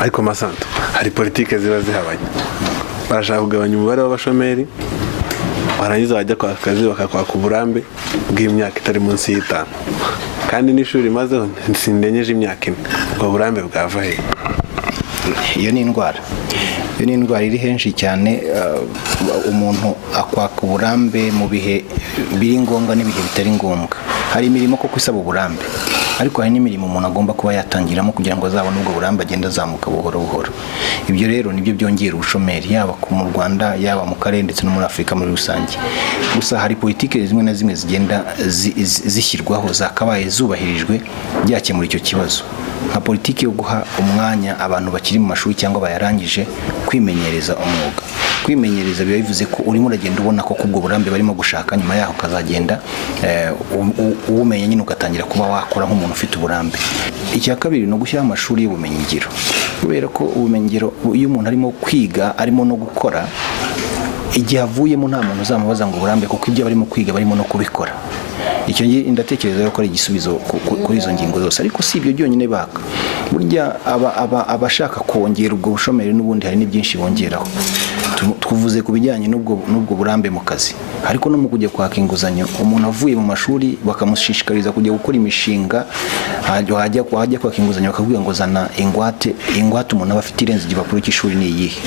ariko masanto hari politike ziba zihabanye, barashaka kugabanya umubare w'abashomeri, barangiza bajya kwa kazi bakakwaka uburambe bw'imyaka itari munsi y'5, kandi n'ishuri mazeho sindenyeje imyaka 4, ubwo burambe bwava he? Iyo ni indwara, iyo ni indwara iri henshi cyane. Umuntu akwaka uburambe mu bihe biri ngombwa n'ibihe bitari ngombwa. Hari imirimo koko isaba uburambe, ariko hari n'imirimo umuntu agomba kuba yatangiramo kugira ngo azabone ubwo burambe agenda azamuka buhoro buhoro. Ibyo rero nibyo byongera ubushomeri, yaba mu Rwanda, yaba mu karere ndetse no muri Afurika muri rusange. Gusa hari politike zimwe na zimwe zigenda zishyirwaho zakabaye zubahirijwe byakemura icyo kibazo, nka politiki yo guha umwanya abantu bakiri mu mashuri cyangwa bayarangije kwimenyereza umwuga. Kwimenyereza biba bivuze ko urimo uragenda ubona ko kubwo burambe barimo gushaka, nyuma yaho kazagenda ubumenye nyine ugatangira kuba wakora nk'umuntu ufite uburambe. Icya kabiri no gushyira amashuri y'ubumenyi ngiro, kubera ko ubumenyi ngiro iyo umuntu arimo kwiga arimo no gukora, igihe avuyemo nta muntu uzamubaza ngo uburambe, kuko ibyo barimo kwiga barimo no kubikora. Icyo ndatekereza ko ari igisubizo kuri izo ngingo zose. Ariko si ibyo byonyine baka, burya abashaka kongera ubwo bushomeri n'ubundi hari n'ibyinshi bongeraho. Tuvuze ku bijyanye n'ubwo burambe mu kazi, ariko no mu kujya kwaka inguzanyo. Umuntu avuye mu mashuri bakamushishikariza kujya gukora imishinga, hajya kwaka inguzanyo bakabwira ngo zana ingwate umuntu aba afite irenze igipapuro cy'ishuri ni iyihe.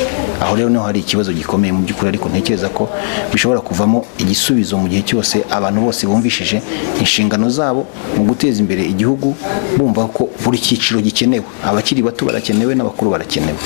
Aho rero niho hari ikibazo gikomeye mu by'ukuri, ariko ntekereza ko bishobora kuvamo igisubizo mu gihe cyose abantu bose bumvishije inshingano zabo mu guteza imbere igihugu, bumva ko buri cyiciro gikenewe. Abakiri bato barakenewe, n'abakuru barakenewe.